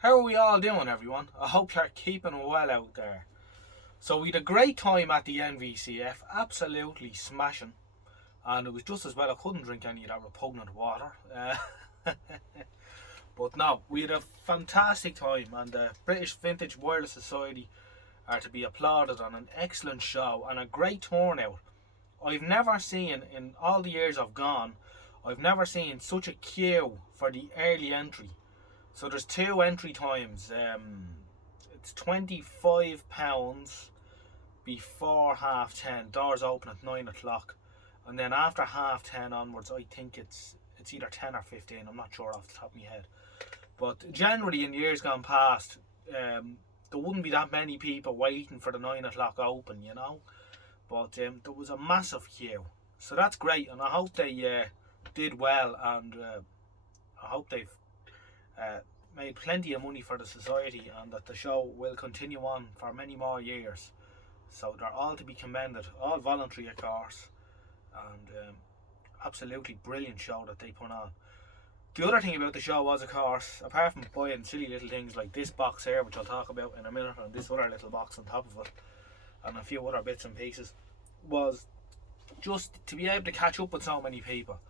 How are we all doing, everyone? I hope you're keeping well out there. So we had a great time at the NVCF, absolutely smashing, and it was just as well I couldn't drink any of that repugnant water. But no, we had a fantastic time, and the British Vintage Wireless Society are to be applauded on an excellent show and a great turnout. I've never seen, in all the years I've gone, I've never seen such a queue for the early entry. So there's two entry times. It's £25 before 10:30. Doors open at 9 o'clock, and then after 10:30 onwards, I think it's either 10 or 15. I'm not sure off the top of my head. But generally, in years gone past, there wouldn't be that many people waiting for the 9 o'clock open, But there was a massive queue, so that's great, and I hope they did well, and I hope they've made plenty of money for the society, and that the show will continue on for many more years. So they're all to be commended, all voluntary of course, and absolutely brilliant show that they put on. The other thing about the show was, of course, apart from buying silly little things like this box here, which I'll talk about in a minute, and this other little box on top of it, and a few other bits and pieces, was just to be able to catch up with so many people.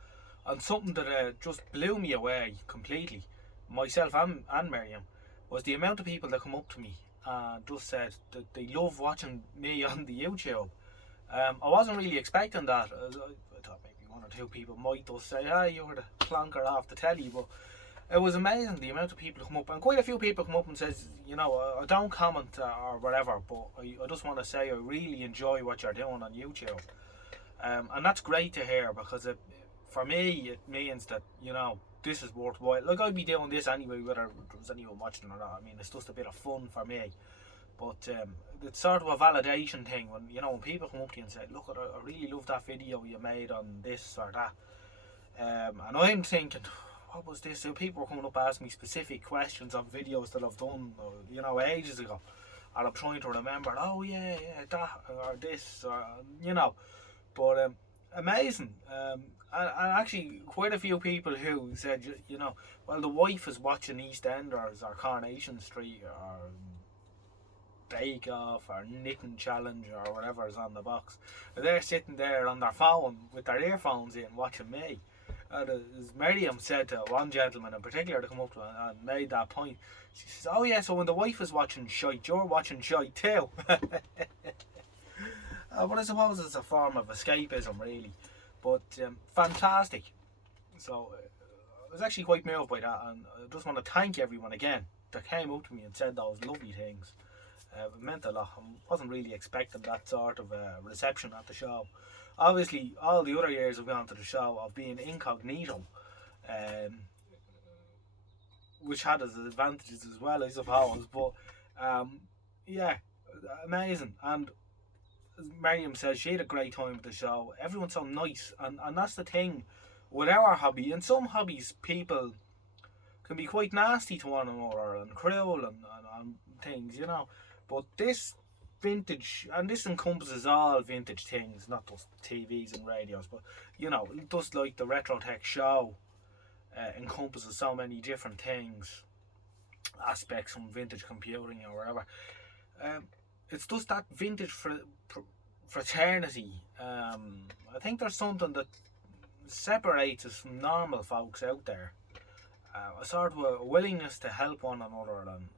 And something that just blew me away completely, myself and Miriam, was the amount of people that come up to me and just said that they love watching me on the YouTube. I wasn't really expecting that. I thought maybe one or two people might just say, "Hey, you're the plonker off the telly," but it was amazing the amount of people who come up, and quite a few people come up and says, I don't comment or whatever, but I just want to say I really enjoy what you're doing on YouTube. And that's great to hear, because for me it means that this is worthwhile. Like, I'd be doing this anyway whether there was anyone watching or not. I mean, it's just a bit of fun for me, but it's sort of a validation thing when people come up to you and say, "Look, I really love that video you made on this or that," and I'm thinking, what was this? So people were coming up asking me specific questions on videos that I've done ages ago, and I'm trying to remember, oh yeah, that or this, or but amazing. And actually quite a few people who said, well, the wife is watching EastEnders or Coronation Street or Bake Off or Knitting Challenge or whatever is on the box. They're sitting there on their phone with their earphones in watching me. And as Miriam said to one gentleman in particular to come up to and made that point, she says, "Oh yeah, so when the wife is watching shite, you're watching shite too." But I suppose it's a form of escapism, really. But fantastic. So I was actually quite moved by that, and I just want to thank everyone again that came up to me and said those lovely things. It meant a lot. I wasn't really expecting that sort of reception at the show. Obviously, all the other years I've gone to the show, I've been incognito, which had its advantages as well, I suppose. But yeah, amazing. And as Miriam says, she had a great time at the show. Everyone's so nice, and that's the thing with our hobby. In some hobbies, people can be quite nasty to one another and cruel and things, But this vintage, and this encompasses all vintage things, not just TVs and radios, but just like the Retrotech show encompasses so many different things, aspects from vintage computing or whatever. It's just that vintage fraternity. I think there's something that separates us from normal folks out there. A sort of a willingness to help one another and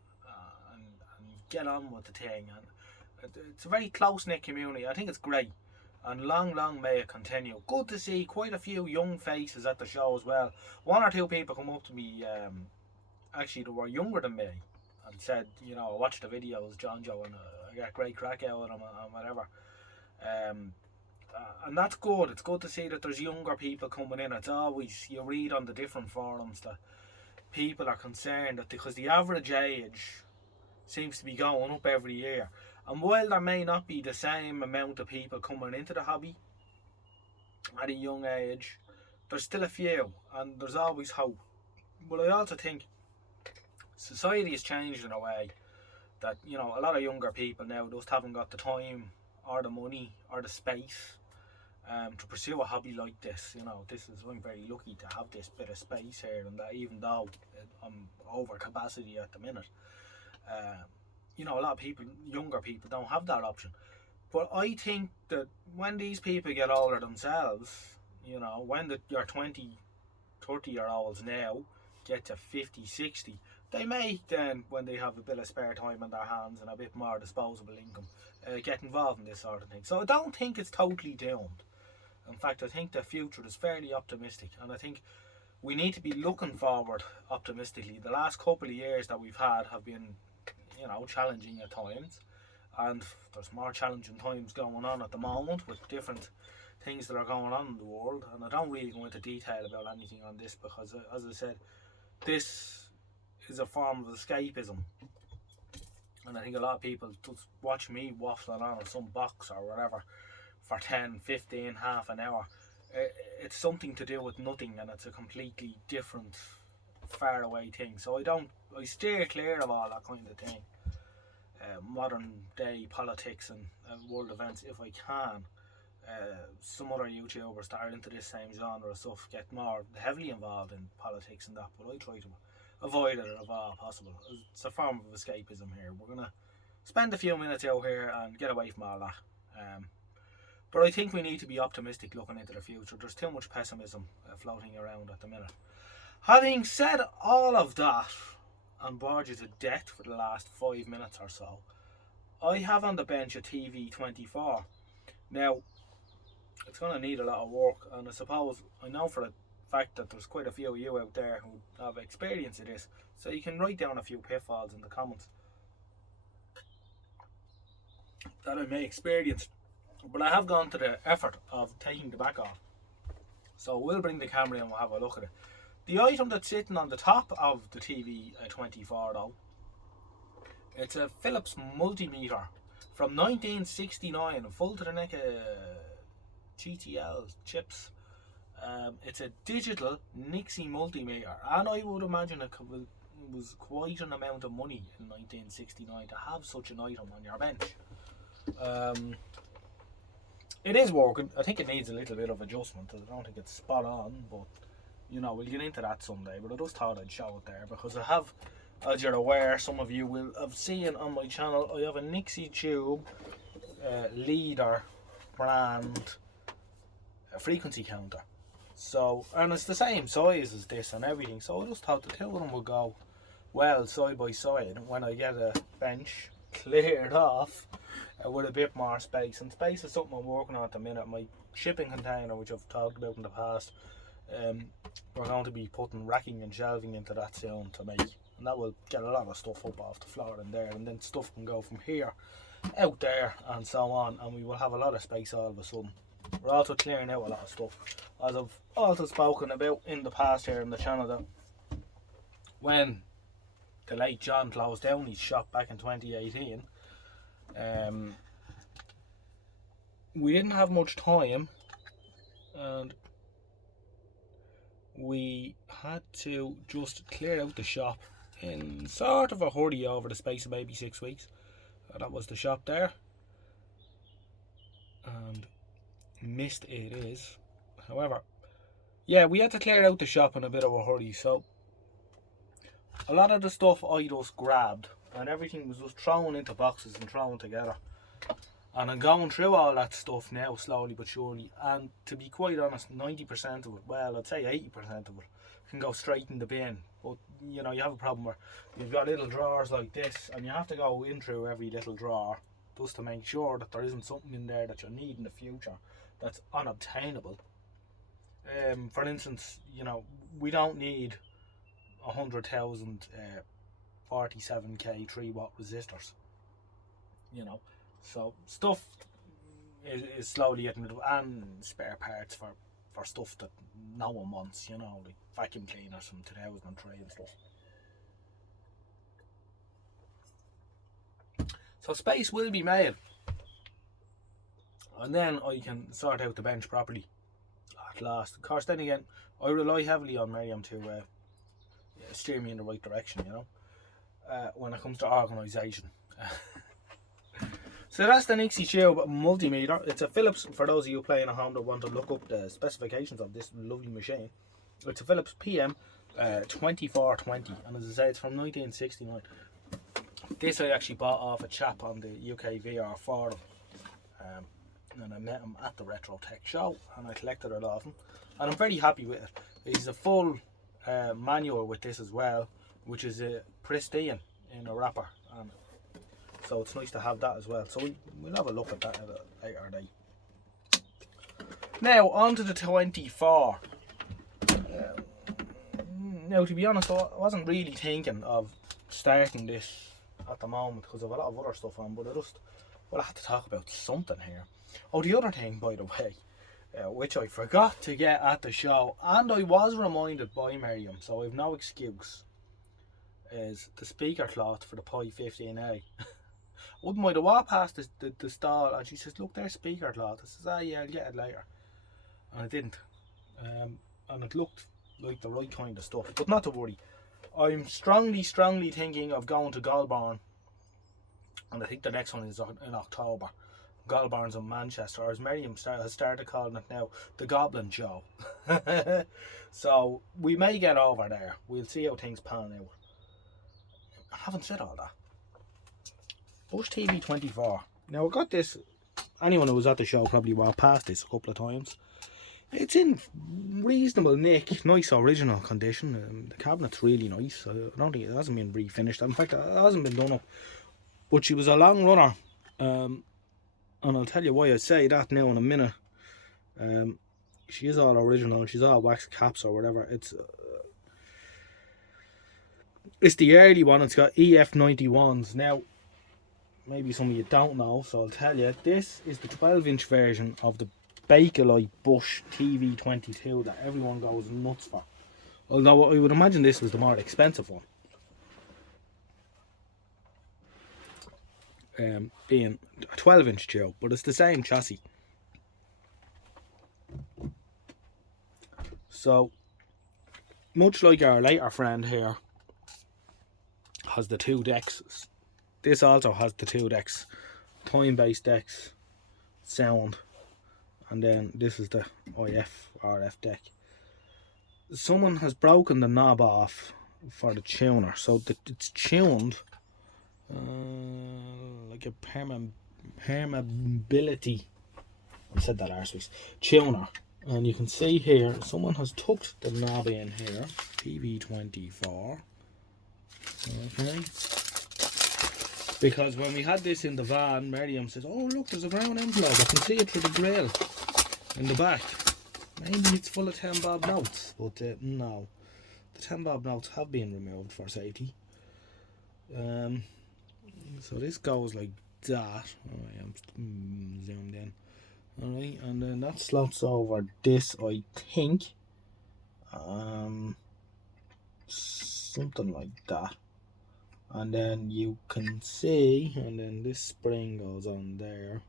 get on with the thing, and it's a very close-knit community. I think it's great, and long may it continue. Good to see quite a few young faces at the show as well. One or two people come up to me, actually they were younger than me, and said, I watched the videos, John Joe, and I get great crack out of them and whatever. And that's good. It's good to see that there's younger people coming in. It's always, you read on the different forums that people are concerned that because the average age seems to be going up every year, and while there may not be the same amount of people coming into the hobby at a young age, there's still a few, and there's always hope. But I also think society has changed in a way that a lot of younger people now just haven't got the time or the money or the space to pursue a hobby like this. I'm very lucky to have this bit of space here, and that even though I'm over capacity at the minute, a lot of people, younger people, don't have that option. But I think that when these people get older themselves, when your 20, 30-year-olds now get to 50, 60, they may then, when they have a bit of spare time on their hands and a bit more disposable income, get involved in this sort of thing. So I don't think it's totally doomed. In fact, I think the future is fairly optimistic, and I think we need to be looking forward optimistically. The last couple of years that we've had have been, challenging at times, and there's more challenging times going on at the moment with different things that are going on in the world. And I don't really go into detail about anything on this because, as I said, this is a form of escapism, and I think a lot of people just watch me waffling on some box or whatever for 10, 15, half an hour. It's something to do with nothing, and it's a completely different, far away thing. So I steer clear of all that kind of thing. Modern day politics and world events if I can. Some other YouTubers that are into this same genre of stuff get more heavily involved in politics and that, but I try to avoid it if all possible. It's a form of escapism here. We're going to spend a few minutes out here and get away from all that. But I think we need to be optimistic looking into the future. There's too much pessimism floating around at the minute. Having said all of that and bored you to death for the last 5 minutes or so, I have on the bench a TV24. Now, it's going to need a lot of work, and I suppose I know for a fact that there's quite a few of you out there who have experience of this, so you can write down a few pitfalls in the comments that I may experience. But I have gone to the effort of taking the back off, so we'll bring the camera in and we'll have a look at it. The item that's sitting on the top of the TV24 though, it's a Philips multimeter from 1969, full to the neck of GTL chips. It's a digital Nixie multimeter, and I would imagine it was quite an amount of money in 1969 to have such an item on your bench. It is working. I think it needs a little bit of adjustment. I don't think it's spot on, but we'll get into that someday. But I just thought I'd show it there because I have, as you're aware, some of you will have seen on my channel, I have a Nixie tube leader brand frequency counter. So, and it's the same size as this and everything. So I just thought the two of them would go well side by side when I get a bench cleared off with a bit more space. And space is something I'm working on at the minute. My shipping container, which I've talked about in the past, we're going to be putting racking and shelving into that soon to make, and that will get a lot of stuff up off the floor in there, and then stuff can go from here out there and so on, and we will have a lot of space all of a sudden. We're also clearing out a lot of stuff, as I've also spoken about in the past here on the channel, that when the late John closed down his shop back in 2018, we didn't have much time, and we had to just clear out the shop in sort of a hurry over the space of maybe 6 weeks. That was the shop there, and missed it is. However, yeah, we had to clear out the shop in a bit of a hurry, so a lot of the stuff I just grabbed, and everything was just thrown into boxes and thrown together. And I'm going through all that stuff now, slowly but surely. And to be quite honest, 90% of it, well, I'd say 80% of it, can go straight in the bin. But, you have a problem where you've got little drawers like this, and you have to go in through every little drawer just to make sure that there isn't something in there that you need in the future that's unobtainable. For instance, we don't need 100,000 47k 3-watt resistors. So stuff is slowly getting rid of, and spare parts for stuff that no one wants, like vacuum cleaners from 2003 and stuff. So space will be made, and then I can sort out the bench properly at last. Of course, then again, I rely heavily on Miriam to steer me in the right direction, when it comes to organisation. So that's the Nixie Tube multimeter. It's a Philips, for those of you playing at home that want to look up the specifications of this lovely machine. It's a Philips PM 2420, and as I say, it's from 1969. This I actually bought off a chap on the UK VR forum, and I met him at the Retrotech show, and I collected it off him, and I'm very happy with it. There's a full manual with this as well, which is pristine in a wrapper, and so it's nice to have that as well. So we'll have a look at that at a later day. Now on to the 24. Now, to be honest, I wasn't really thinking of starting this at the moment because of a lot of other stuff on, but I had to talk about something here. Oh, the other thing, by the way, which I forgot to get at the show, and I was reminded by Miriam, so I've no excuse, is the speaker cloth for the Pi 15A. Wouldn't mind, I walked past the stall and she says, look, there's speaker cloth. I says, ah yeah, I'll get it later. And I didn't. And it looked like the right kind of stuff, but not to worry. I'm strongly thinking of going to Galborn, and I think the next one is in October. Galborn's in Manchester, or as Miriam has started calling it now, the Goblin Show. So we may get over there. We'll see how things pan out. I haven't said all that. Bush TV 24. Now I got this, anyone who was at the show probably walked past this a couple of times. It's in reasonable nick, nice original condition. The cabinet's really nice. I don't think it hasn't been refinished. In fact, it hasn't been done up. But she was a long runner, and I'll tell you why I say that now in a minute. She is all original. She's all wax caps or whatever. It's the early one. It's got EF91s. Now, maybe some of you don't know, so I'll tell you. This is the 12-inch version of the Bakelite Bush TV 22 that everyone goes nuts for. Although I would imagine this was the more expensive one. Being a 12-inch tube, but it's the same chassis. So, much like our later friend here has the 2 decks, this also has the 2 decks. Time-based decks, sound, and then this is the RF deck. Someone has broken the knob off for the tuner, so it's tuned like a permeability. I said that arseways. Tuner, and you can see here someone has tucked the knob in here. PV24. Okay. Because when we had this in the van, Miriam says, "Oh look, there's a brown envelope. I can see it through the grill in the back. Maybe it's full of 10 bob notes." But no, the 10 bob notes have been removed for safety. So this goes like that. Alright, I'm zoomed in. Alright, and then that slots over this, I think. Something like that. And then you can see, and then this spring goes on there.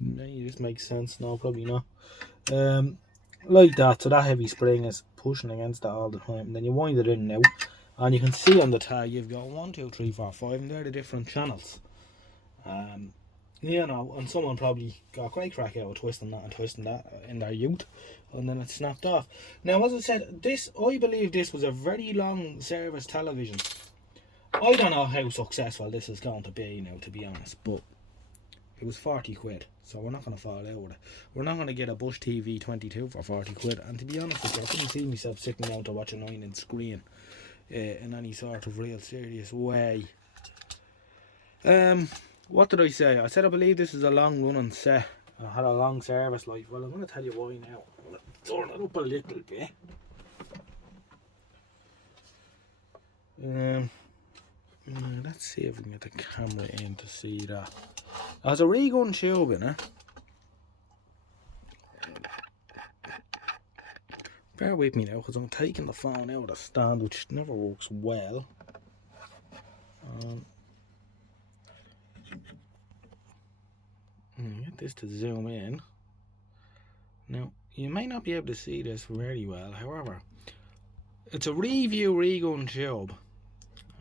Maybe this makes sense. No, probably not. Like that. So that heavy spring is pushing against that all the time. And then you wind it in now, and you can see on the tag you've got 1, 2, 3, 4, 5, and they're the different channels. You know, and someone probably got a great crack out of twisting that in their youth, and then it snapped off. Now, as I said, I believe this was a very long service television. I don't know how successful this is going to be now, to be honest, but it was 40 quid, so we're not going to fall out with it. We're not going to get a Bush TV 22 for 40 quid, and to be honest with you, I couldn't see myself sitting down to watch a 9-inch screen in any sort of real serious way. What did I say? I said I believe this is a long running set. I had a long service life. Well, I'm going to tell you why now. I'm going to turn it up a little bit. Let's see if we can get the camera in to see that. There's a re-gun tube in it. Bear with me now, because I'm taking the phone out of the stand, which never works well. Get this to zoom in. Now, you may not be able to see this very well, however, it's a review re-gun tube.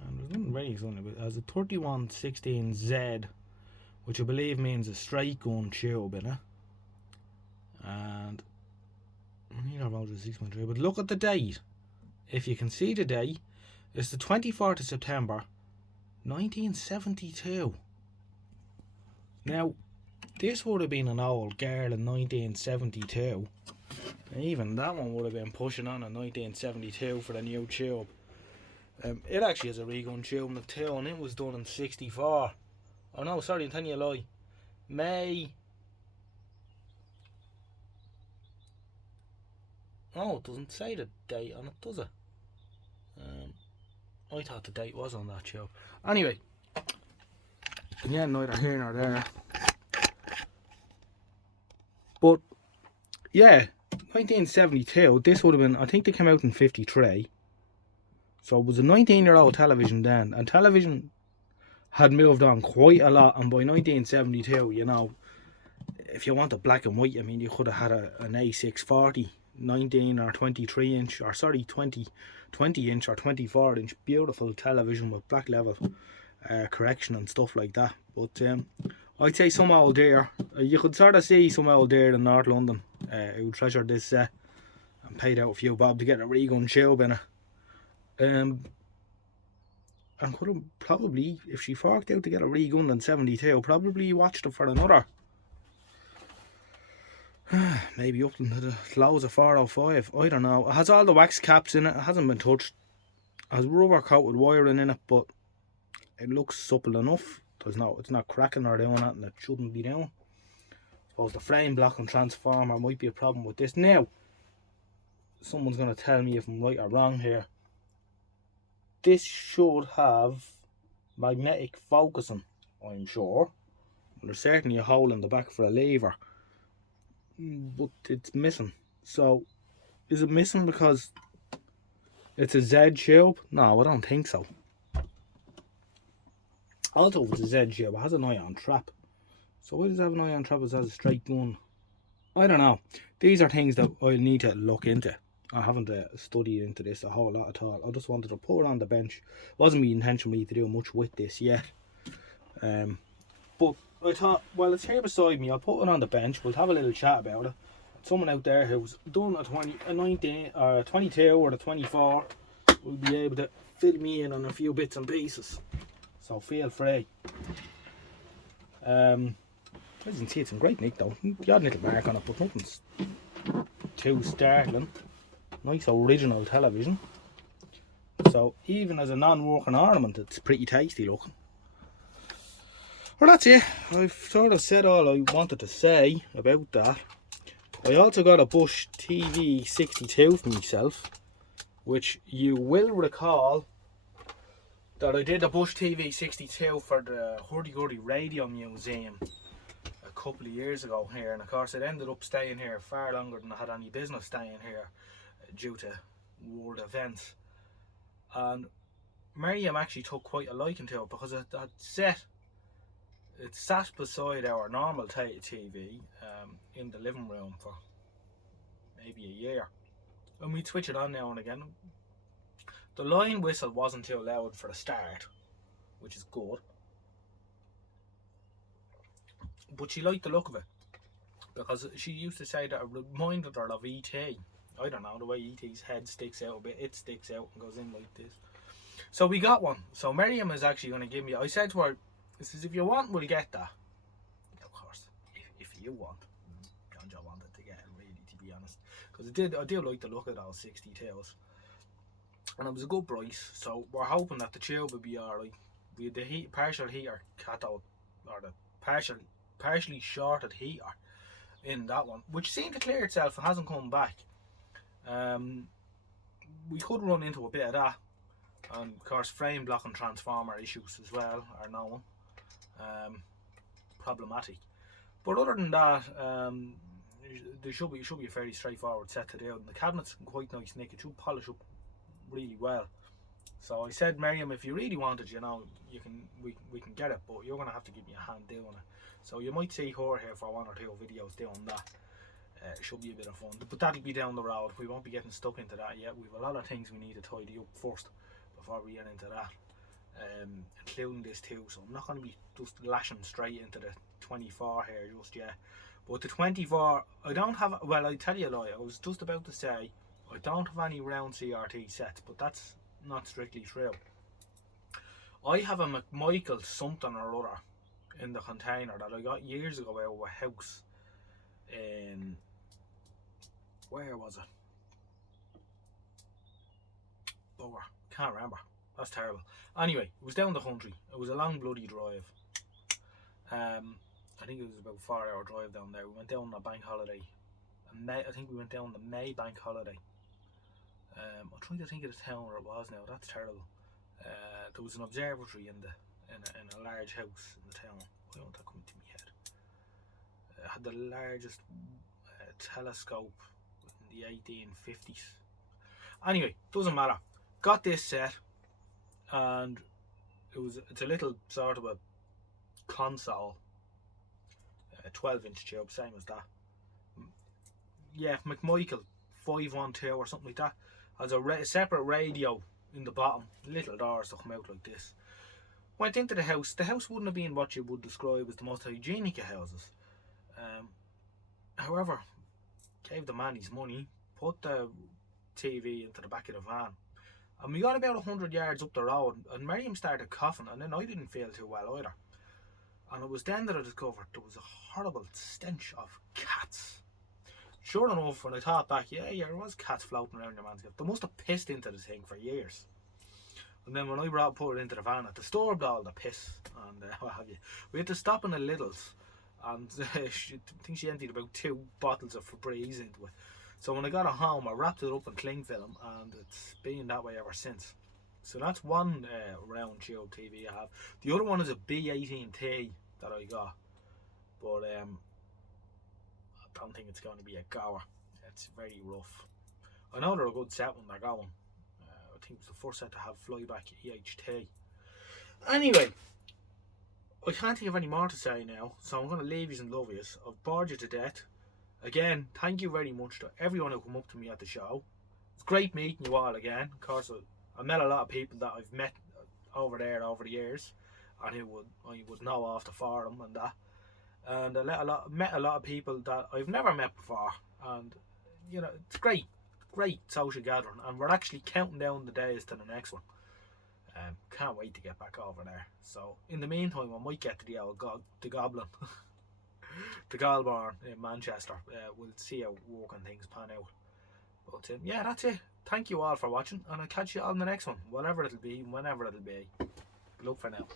And there's nothing really funny about it. It has a 3116Z, which I believe means a straight gun tube in it. And neither motor is 6.3. But look at the date. If you can see the date, it's the 24th of September 1972. Now, this would have been an old girl in 1972. And even that one would have been pushing on in 1972 for the new tube. It actually has a regun tube in it too, and it was done in 64. Oh no, sorry, I'm telling you a lie. May. Oh, it doesn't say the date on it, does it? I thought the date was on that tube. Anyway, yeah, neither here nor there. But yeah, 1972. This would have been. I think they came out in 53. So it was a 19-year-old television then, and television had moved on quite a lot. And by 1972, you know, if you wanted black and white, I mean, you could have had an A640, 19 or 23 inch, or sorry, 20 inch or 24 inch, beautiful television with black level correction and stuff like that. But I'd say some old dear, you could sort of see some old dear in North London who treasured this set and paid out a few bob to get a regun tube in it. And could have probably, if she forked out to get a regun in 72, probably watched it for another maybe up into the lows of 405. I don't know. It has all the wax caps in it. It hasn't been touched. It has rubber coated wiring in it, but it looks supple enough. It's not cracking or doing that, and it shouldn't be doing. I suppose the frame block and transformer might be a problem with this. Now, someone's going to tell me if I'm right or wrong here. This should have magnetic focusing, I'm sure. There's certainly a hole in the back for a lever, but it's missing. So, is it missing because it's a Z tube? No, I don't think so. Although it's a Z tube, it has an ion trap. So why does it have an ion trap as a straight gun? I don't know. These are things that I'll need to look into. I haven't studied into this a whole lot at all. I just wanted to put it on the bench. It wasn't my intention for me to do much with this yet. But I thought, well, it's here beside me. I'll put it on the bench. We'll have a little chat about it. Someone out there who's done a 19 or a 22 or a 24 will be able to fill me in on a few bits and pieces. So feel free. As you can see, it's in great nick though. The odd little mark on it, but nothing's too startling. Nice original television. So even as a non-working ornament, it's pretty tasty looking. Well, that's it. I've sort of said all I wanted to say about that. I also got a Bosch TV 62 for myself, which you will recall that I did a Bosch TV 62 for the Hurdy-Gurdy Radio Museum a couple of years ago here, and of course it ended up staying here far longer than I had any business staying here due to world events. And Miriam actually took quite a liking to it because it sat beside our normal TV in the living room for maybe a year, and we'd switch it on now and again. The line whistle wasn't too loud for a start, which is good, but she liked the look of it because she used to say that it reminded her of E.T. I don't know, the way E.T.'s head sticks out a bit, it sticks out and goes in like this. So we got one. So Miriam is actually going to give me, I said to her, this is, if you want, we'll get that. Of course, if you want. John wanted to get it, really, to be honest. Because I do like the look of those 62s. And it was a good price. So we're hoping that the tube will be alright. We had the partial heater cathode, or the partially shorted heater in that one, which seemed to clear itself and hasn't come back. We could run into a bit of that. And of course, frame block and transformer issues as well are known. Problematic, but other than that, there should be a fairly straightforward set to do, and the cabinet's in quite nice nick. It should polish up really well. So I said, Miriam, if you really want it, you know, we can get it, but you're gonna have to give me a hand doing it. So you might see her here for one or two videos doing that. It should be a bit of fun, but that'll be down the road. We won't be getting stuck into that yet. We've a lot of things we need to tidy up first before we get into that. including this too. So I'm not going to be just lashing straight into the 24 here just yet. But the 24, I don't have. Well, I tell you a lie. I was just about to say I don't have any round CRT sets, but that's not strictly true. I have a McMichael something or other in the container that I got years ago out of a house in, where was it? Bugger, can't remember. That's terrible. Anyway, it was down the country. It was a long bloody drive. I think it was about a 4-hour drive down there. We went down on a bank holiday. I think we went down the May bank holiday. I'm trying to think of the town where it was now. That's terrible. There was an observatory in a large house in the town. Why won't that come to my head? It had the largest telescope in the 1850s. Anyway, doesn't matter. Got this set, and it's a little sort of a console, a 12-inch tube, same as that. Yeah, McMichael 512 or something like that. Has a separate radio in the bottom, little doors that come out like this. Went into the house. The house wouldn't have been what you would describe as the most hygienic of houses. However, gave the man his money, put the TV into the back of the van, and we got about 100 yards up the road, and Miriam started coughing, and then I didn't feel too well either. And it was then that I discovered there was a horrible stench of cats. Sure enough, when I thought back, yeah, there was cats floating around your man's gift. They must have pissed into the thing for years. And then when I put it into the van, it disturbed all the piss and what have you. We had to stop in the Lidl's, and I think she emptied about 2 bottles of Febreze into it. So when I got it home, I wrapped it up in cling film, and it's been that way ever since. So that's one round tube TV I have. The other one is a B18T that I got, but I don't think it's going to be a goer. It's very rough. I know they're a good set when they're going. I think it was the first set to have flyback EHT. Anyway, I can't think of any more to say now, so I'm going to leave you and love you. I've bored you to death. Again, thank you very much to everyone who come up to me at the show. It's great meeting you all again. Of course, I met a lot of people that I've met over there over the years, and who I would know off the forum and that. And I met a lot of people that I've never met before, and you know, it's great social gathering, and we're actually counting down the days to the next one. Can't wait to get back over there. So in the meantime, I might get to the old the Goblin, the Galborn in Manchester. We'll see how working things pan out. But yeah, that's it. Thank you all for watching, and I'll catch you on the next one, whatever it'll be, whenever it'll be. Good luck for now.